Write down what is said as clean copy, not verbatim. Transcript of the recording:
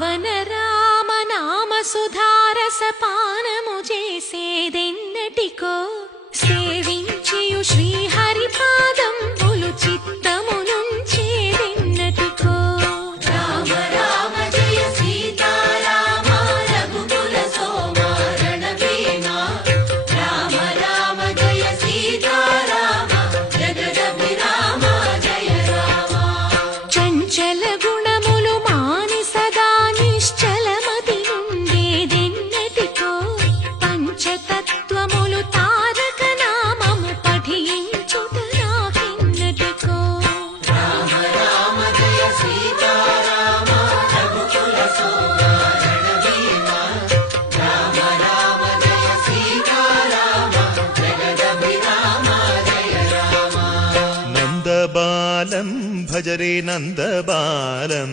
పావన రామ నామ సుధారసపానము చేసేదెన్నటికో సేవించియు శ్రీహరి పాదంబులు చిత్తమునుంచేదెన్నటికో రామ రామ జయ సీతారామ రఘుకుల సోమ రణభీమ రామ రామ జయ సీతారామ జగదభిరామ జయ రామ చంచల గుణములు మాని సదా నిశ్చలమతి ఉండేదెన్నటికో పంచతత్వములు తారక నామము పఠించుట నాకెన్నటికో రామ రామ జయ సీతారామ రఘుకుల సోమ రణభీమ రామ రామ జయ సీతారామ జగదభిరామ జయ రామ నందబాలం భజరే నందబాలం